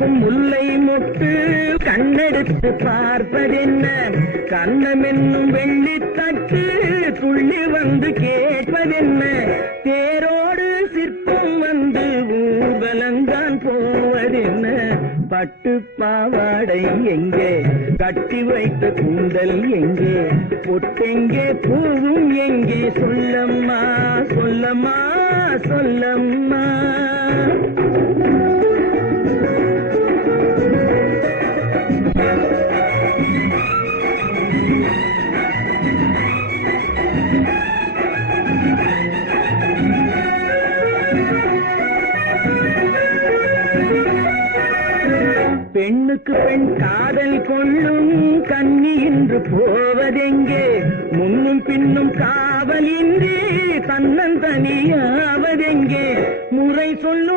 பூக்கும் முல்லை மொட்டு கண்ணெடுத்து பார்ப்பதென்ன? கண்ணம் என்னும் வெள்ளித்தட்டு துள்ளி வந்து கேட்பதென்ன? தேரோடு சிற்பம் வந்து ஊர்வலந்தான் போவதென்ன? பட்டு பாவாடை எங்கே, கட்டி வைத்த கூந்தல் எங்கே, பொட்டெங்கே, பூவும் எங்கே? சொல்லம்மா சொல்லம்மா சொல்லம்மா. பெண்ணுக்கு பெண் காதல் கொள்ளும் கன்னி என்று போவதெங்கே? முன்னும் பின்னும் காவலின்றி தன்னந்தனியாவதெங்கே? முறை சொல்லும்